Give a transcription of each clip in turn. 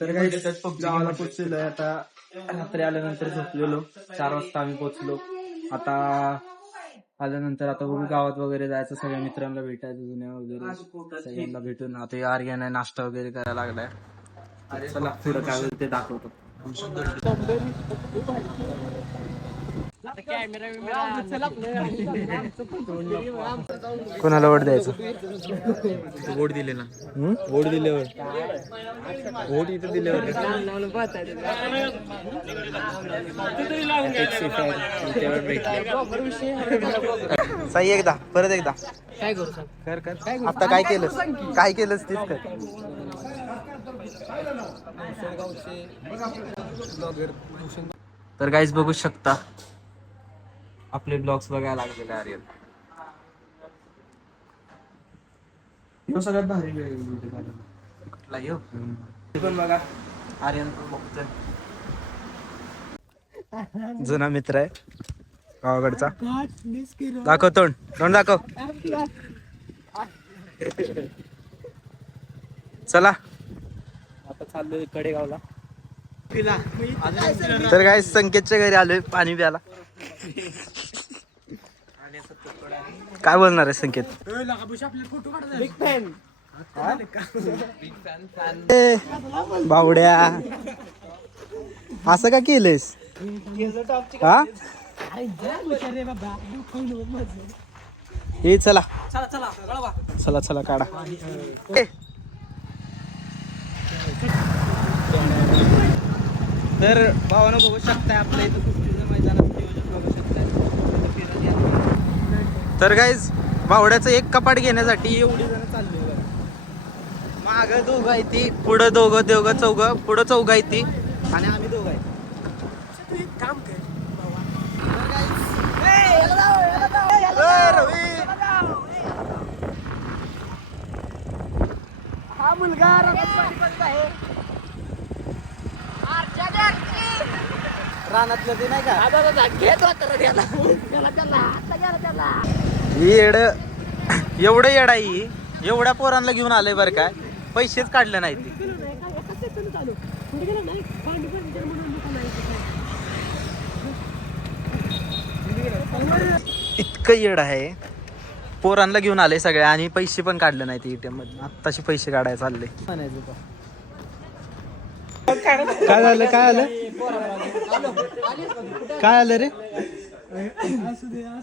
तर काही गावाला पोचलेलोय आता. रात्री आल्यानंतर झोपलेलो. 4 वाजता आम्ही पोचलो. आता आल्यानंतर आता बघू गावात वगैरे जायचं, सगळ्या मित्रांना भेटायचं, जुन्या वगैरे सगळ्यांना भेटून. आता आर्यन नाश्ता वगैरे करायला लागलाय. चला पुढं काय होईल ते दाखवतो. कोणाला वोट द्यायचं? वोट दिले ना. वोट दिल्यावर वोट इथं दिल्यावर सही एकदा परत एकदा काय करू कर कर. आता काय केलंस? काय केलंस तीच कर. तर गाईज बघू शकता आपले ब्लॉग्स बघायला लागलेले आर्यन. सगळ्यात भारी कुठला येऊ पण बघा आर्यन बघतोय. जुना मित्र आहे गावाकडचा. दाखव तोंड तोंड दाखव. चला आता चाललोय कडेगावला. तर काय संकेतच्या घरी आलोय पाणी प्यायला. काय बोलणार आहे संकेत? बावड्या असं का केलंस? हा हे चला चला चला काढा. तर भावानं बघू शकताय आपल्या इथं कुस्तीचं मैदानात नियोजन बघू शकताय. तर गाईज बावड्याचं एक कपाट घेण्यासाठी एवढी जण चालली बघा. माग दोघं आहे ती, पुढं दोघं चौघं, पुढं चौघं आहे ती आणि आम्ही दोघं आहे. काम कर हा मुलगा रानातलं ते नाही का येड एवढं येड आहे. एवढ्या पोरांना घेऊन आलंय बरं काय, पैसेच काढले नाही ते. इतकं येड आहे. पोरांना घेऊन आले सगळ्या आणि पैसे पण काढले नाही ते ATM मध्ये. आत्ताशी पैसे काढायला चालले. काय झालं काय आलं काय आलं रे?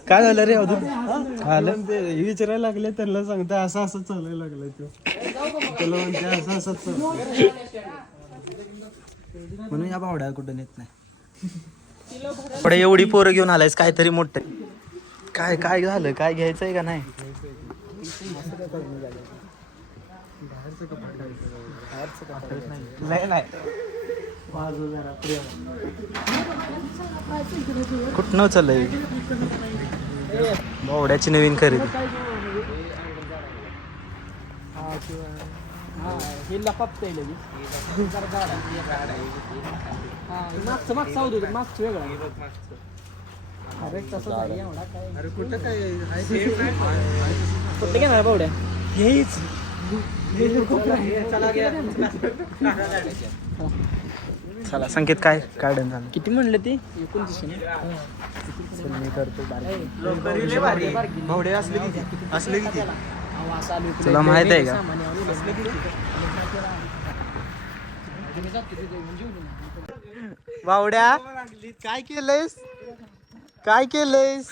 काय झालं रे अजून? आलं ते विचारायला लागले, त्यांना सांगता असं असं चालायला लागलं. त्याला म्हणते असं असं म्हणून या भावड्या कुठं नेत नाही. पुढे एवढी पोरं घेऊन आलायस काहीतरी मोठं. काय काय झालं? काय घ्यायचंय का नाही? नाही कुठनं चाललंय? भावड्याची नवीन खरेदी. कुठे घेणार भावड्या? हेच चला संकेत काय गार्डन झालं किती म्हणलं ते? 2900. मी करतो भावडे असले किती तुला माहित आहे का? भावड्या काय केलंयस? काय केलंयस?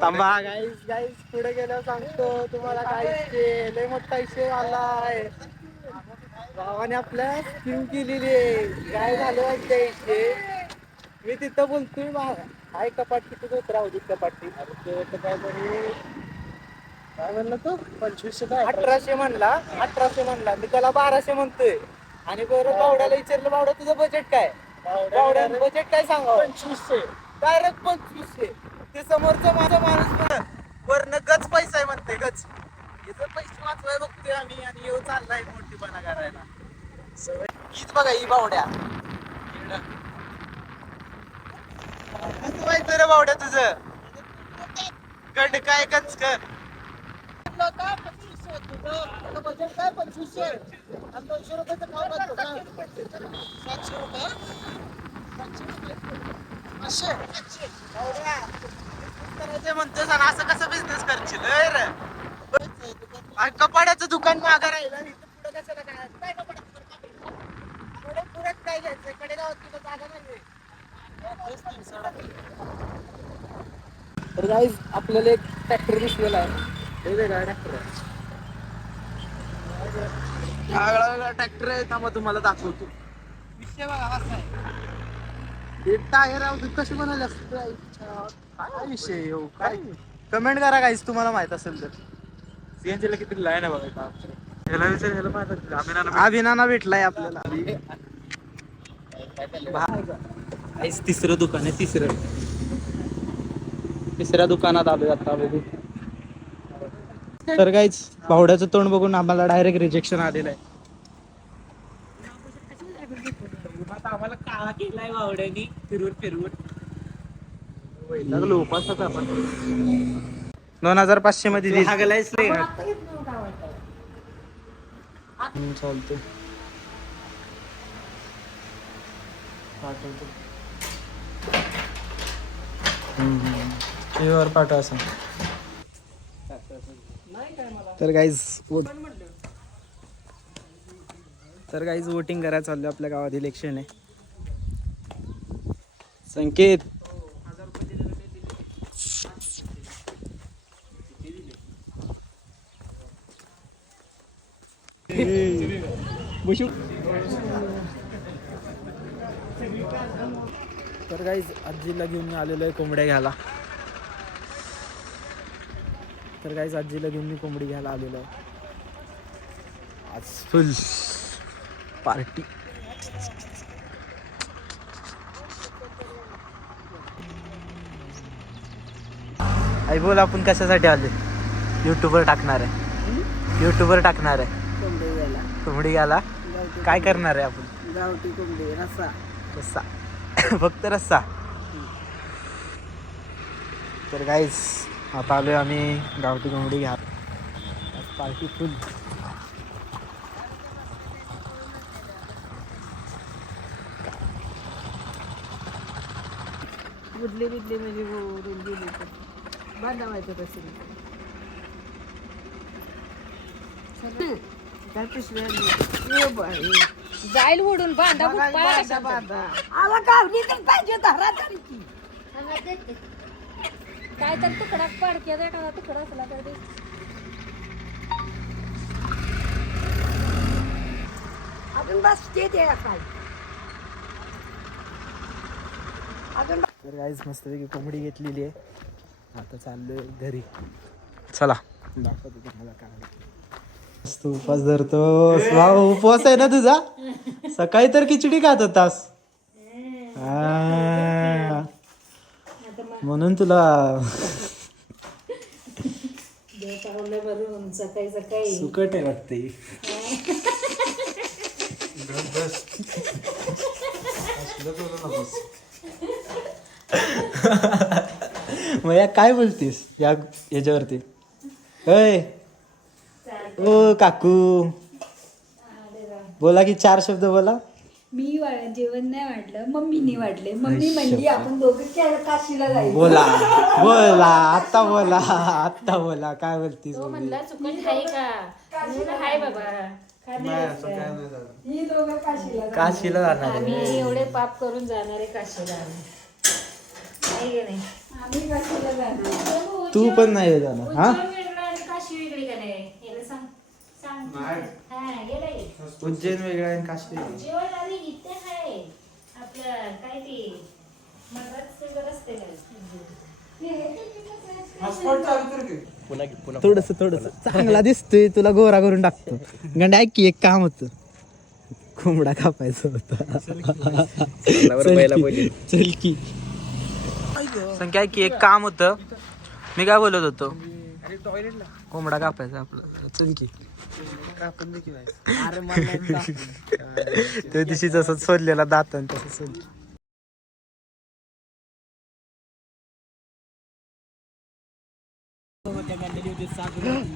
थांबा गाईस गाईस पुढे गेल्यावर सांगतो तुम्हाला. काय लय मोठा विषय आलाय. भावाने आपल्या स्कीम केलेली आहे. काय झालं विषय मी तिथं बोलतोय. हाय कपाट किती राहू दे कपाटी. काय म्हणलं तो? 2500 1800 म्हणला. 1800 म्हणला. मी त्याला 1200 म्हणतोय. आणि बरं भावड्याला विचारलं, भावड्या तुझं बजेट काय? भावड्या बजेट काय सांगा? 2500 डायरेक्ट 2500. ते समोरचं माझा माणूस वरनं गच पैसा आहे म्हणते. गच इथं पैसे वाचवाय बघतोय आम्ही आणि येऊ चाललाय मोठीपणा करायला. हीच बघा ही भावड्या. कसं व्हायचं रे भावड्या तुझं? गंड काय गच कर. बजेट काय 2500 आणि 200 रुपयाचं खाऊ राहिला इथं पुढं कशाला काय काय का पुढे पुढेच काय घ्यायचं कडेगावात तिथं जागा नाही तर गाईज आपल्याला एक ट्रॅक्टर दिसलेला आहे वेगवेगळा ट्रॅक्टर आहे वेगळा ट्रॅक्टर आहे त्यामुळे तुम्हाला दाखवतो विषय बघा कसा आहे टायर कशी बनवली असते काय विषय येऊ काय कमेंट करा गाईज तुम्हाला माहित असेल तर सीएनजीला किती लाईन आहे बघा ह्याला विचार ह्याला माहित अभिनाना भेटलाय आपल्याला तिसरं दुकान आहे तिसऱ्या दुकानात आलोय आता बघू तर काहीच भावड्याचं तोंड बघून आम्हाला डायरेक्ट रिजेक्शन आलेलं आहे आम्हाला काळा केलाय बावड्यानी फिरवून लागलो उपासाच आपण 2500 मध्ये चालतो पाठवा असं तर गाईज वोटिंग करायला चाललं आपल्या गावात इलेक्शन आहे संकेत तर गाईज आजीला घेऊन मी आलेलो आहे कोंबड्या घ्यायला कोंबडी घ्यायला आलेलो आहे आज फुल पार्टी आई बोल आपण कशासाठी आले युट्यूबवर टाकणार आहे कोंबडी घ्यायला काय करणार आहे आपण गावठी कोंबडी रस्सा फक्त रस्सा तर गाईज आता आलोय आम्ही गावठी कोंबडी घ्या पार्टी फुल बुडले म्हणजे ओढून गेले तर बांधावायचं तसे काय पिशव्या जाईल ओढून बांधा आला गावली तर पाहिजे धरा तरी की काय तर तुकडा पाडक्या एखादा तुकडा असला तर दे. अजून बस ते काय अजून तर गाईज मस्तपैकी कोंबडी घेतलेली आहे आता चाललोय घरी चला दाखवतो तुम्हाला काय तू उपवास धरतोस उपवास आहे ना तुझा सकाळी तर खिचडी खात होतास म्हणून तुला सुकट आहे वाटते मग या काय बोलतीस याच्यावरती अय ओ काकू बोला की 4 शब्द बोला मी जेवण नाही वाढलं मम्मीनी वाढले मम्मी म्हणली आपण दोघं काशीला जायचं बोला आता बोला काय बोलतीस तो म्हणला चुकट आहे का म्हणलं हाय बाबा ही दोघं काशीला जाणार आहे. आम्ही एवढे पाप करून जाणार आहे काशीला नाही का नाही आम्ही काशीला जाणार तू पण नाही जाणार हा उज्जैन वेगळं आणि काशी वेगळी का नाही याला सांग हा गेला ये. उज्जैन वेगळा आहे काशी वेगळी. जेवण आधी इथे आहे आपलं काय ते मद्रास रस्ते थोडस चांगला दिसतोय तुला गोरा करून टाकतो गंड ऐक की एक काम होतं कोंबडा कापायचं होतं चल की संख्या की एक काम होतं मी काय बोलत होतो कोंबडा कापायचा आपलं चल की त्या दिवशी जसं सोडलेला दातन तसं सोडलं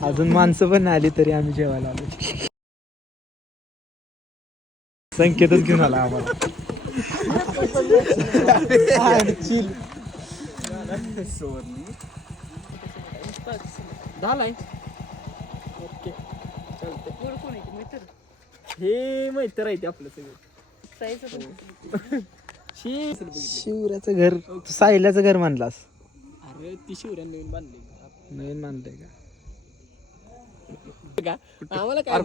अजून माणसं पण नाही आली तरी आम्ही जेवायला आलो संकेतच घेऊन आला आम्हाला झालाय ओके पोर कोण आहे ते? मैत्र हे मैत्र आहे ते आपलं सगळं. साईचं पण शिवराचं घर साहिल्याचं घर म्हणलास. अरे ती शिवऱ्या नवीन बांधली नवीन मानलंय का? आम्हाला काय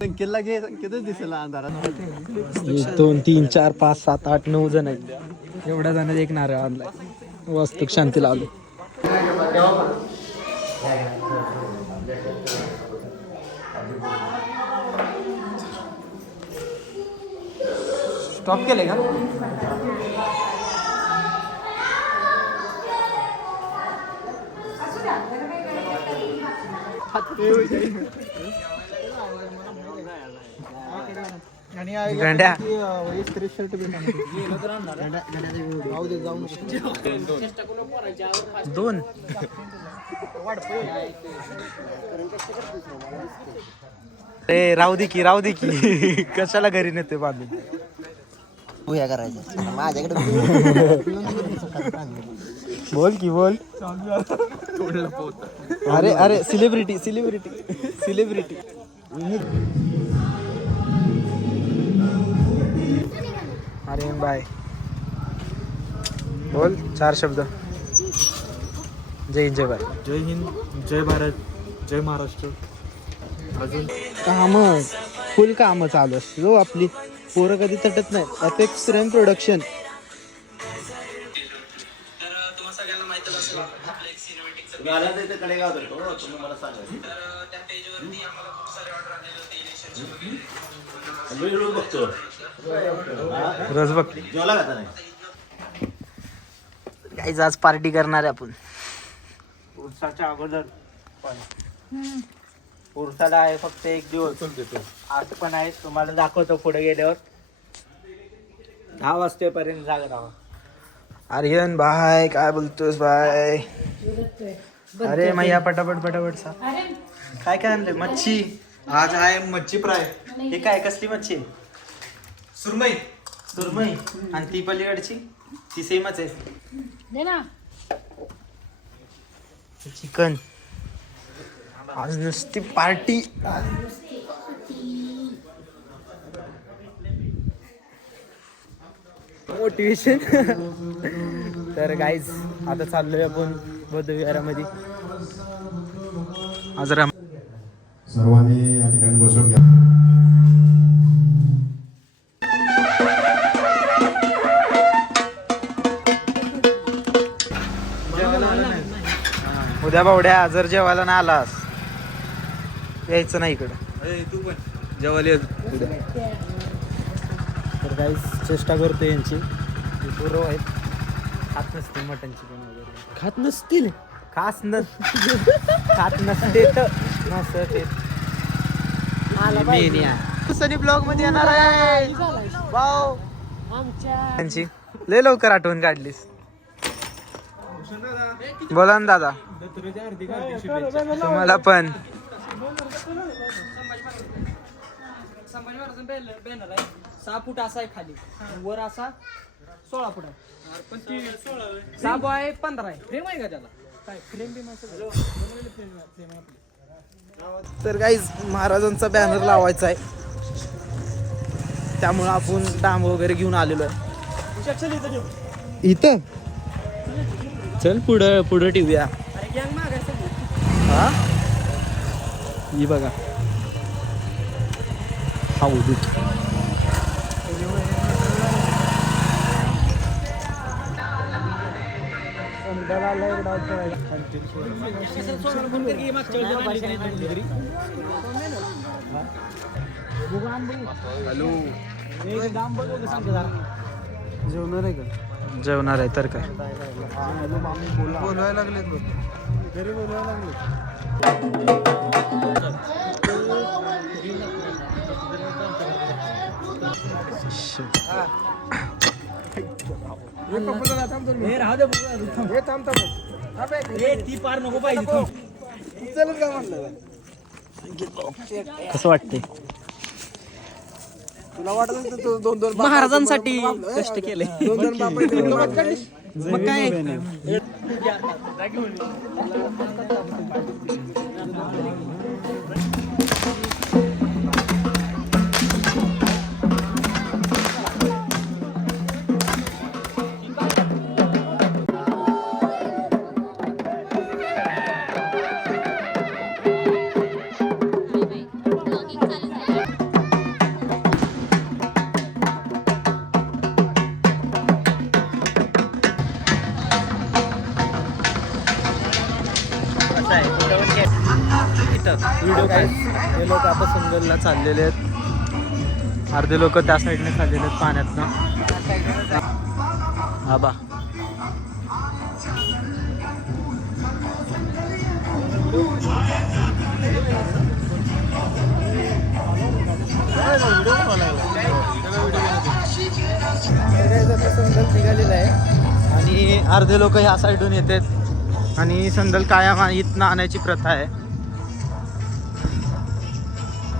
संकेतला घे, संकेतच दिसेल अंधारात. 1 2 3 4 5 7 8 9 जण आहेत. एवढ्या जणांत एक नारळ आणलाय. वास्तुक शांती लावली. स्टॉप केलंय का? गंड्या दोन रे राहू दे की कशाला घरी नेते बांधून. उया करायचं माझ्याकडे बोल की बोल. अरे अरे सेलिब्रिटी अरे बाय बोल 4 शब्द. जय हिंद जय भारत. जय हिंद, जय भारत, जय महाराष्ट्र. अजून काम फुल काम चालू असते जो आपली. पोरं कधी तटत नाही. Apex Serum production. रोज बघ काहीच आज पार्टी करणार आहे आपण. उरसाच्या अगोदर उरसाला आहे फक्त 1 दिवस. आज पण आहे, तुम्हाला दाखवतो पुढे गेल्यावर. 10 वाजतेपर्यंत जागा राहा. आर्यन भाई काय बोलतोस भाई? अरे मैया पटापट सा. काय आणले? मच्छी. आज आहे मच्छी फ्राय. हे काय कसली मच्छी? सुरमई. आणि ती पलीकडची ती सेमच आहे. चिकन. आज नुसती पार्टी. मोटिवेशन. तर गाईज आता चाललोय आपण बौद्धविहारामध्ये. आज सर्वांनी या ठिकाणी बसून घ्या. उद्या बावड्या जर जेवायला नाही आलास यायचं नाही इकडं. तू पण जेवायला तर काहीच चेष्टा करतो यांची. पूर्व आहेत. खात नसते मटन चिकन वगैरे. खात नसतील. खात नसते तर सनी ब्लॉग मध्ये येणार आहे. वाव त्यांची लय लवकर आठवण काढलीस. बोला ना दादा. तुम्हाला पण. संभाजी महाराजांचा बॅनर आहे. 6 फूट असा आहे खाली, वर असा 16 फूट आहे. 6 आहे 15 आहे. फ्रेम आहे का त्याला? काय फ्रेम बी तर गाईज महाराजांचा बॅनर लावायचा आहे, त्यामुळं आपण डांब वगैरे घेऊन आलेलो आहे. इथं चल पुढं ठेवूया. हा ही बघा हाऊदूत. जेवणार आहे का? जेवणार आहे तर काय. बोलवायला लागलेत घरी बोलवायला लागले. कसं वाटते तुला वाटत महाराजांसाठी कष्ट केले. 2-2 मग काय व्हिडिओ काय हे लोक आता संगलला चाललेले आहेत. अर्धे लोक त्या साईडने चाललेले आहेत पाण्यातनं. आबा संदल निघालेला आहे आणि अर्धे लोक ह्या साईडून येतात आणि संदल कायम इथनं आणायची प्रथा आहे.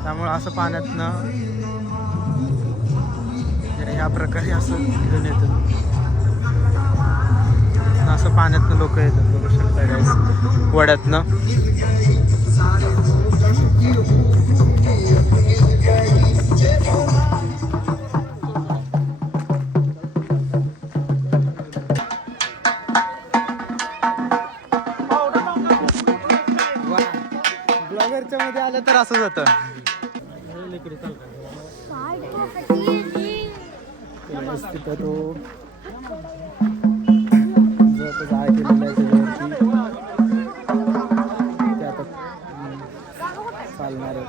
त्यामुळं असं पाण्यातनं ह्या प्रकारे असं घेऊन येतात. असं पाण्यातनं लोक येतात बघू शकता गाईस वड्यातनं. ब्लॉगरच्या मध्ये आलं तर असंच होतं. तिथं तो जो आता जाळ केलेला आहे त्याच्यावरती ते आता चालणार आहे.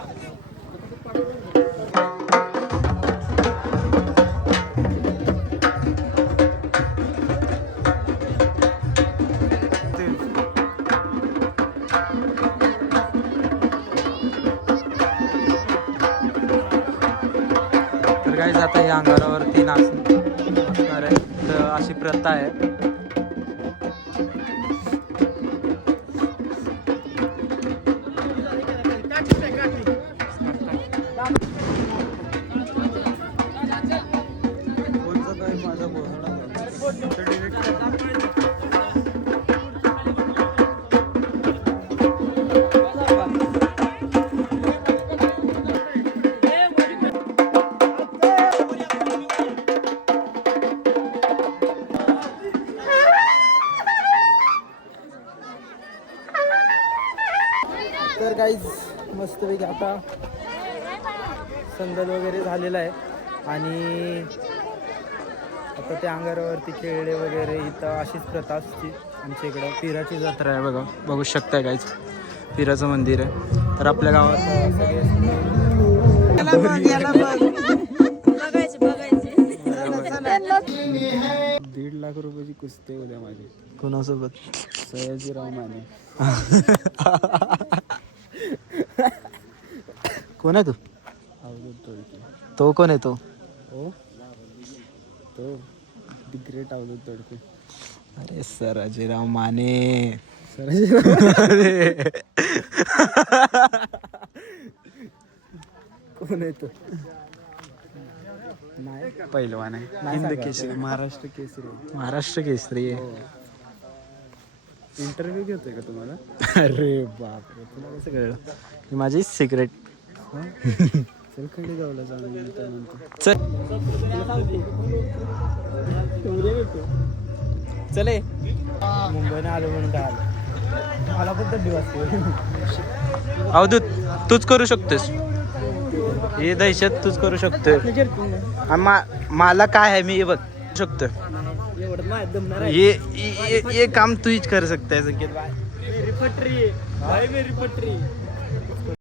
तर काही आता या अंगारावरती नाचणार आहे. तर अशी प्रथा आहे. तर गाईज मस्तपैकी आता संदल वगैरे झालेला आहे आणि आता त्या अंगारावरती खेळले वगैरे. इथं अशीच प्रथा असते आमच्या इकडं. पिराची जत्रा आहे बघा, बघू शकताय गाईज. पिराचं मंदिर आहे. तर आपल्या गावात सगळे 1.5 लाख रुपयाची कुस्ती उद्या माझी कोणासोबत? सयाजीराव माने. कोण आहे तू? अवधूत तोडके. तो कोण आहे तो? हो तो दी ग्रेट अवधूत तोडके. अरे सयाजीराव माने. कोण आहे तो? नाही पहिलवान आहे. हिंद केसरी, महाराष्ट्र केसरी. महाराष्ट्र केसरी आहे. इंटरव्ह्यू घेतोय का तुम्हाला? अरे बापरे, तुला कसं कळलं? ही माझी सिक्रेट. चल कडे जाऊला जाऊन नंतर चल चले. मुंबईने आलो म्हणून काय आलं. मला पण तर दिवस अवधूत तूच करू शकतोस. हे दहशत तूच करू शकतोय. मला काय आहे मी हे बघ शकतो. ये काम तूच कर सकता है संकेत भाई. मेरी पटरी भाई, मेरी पटरी.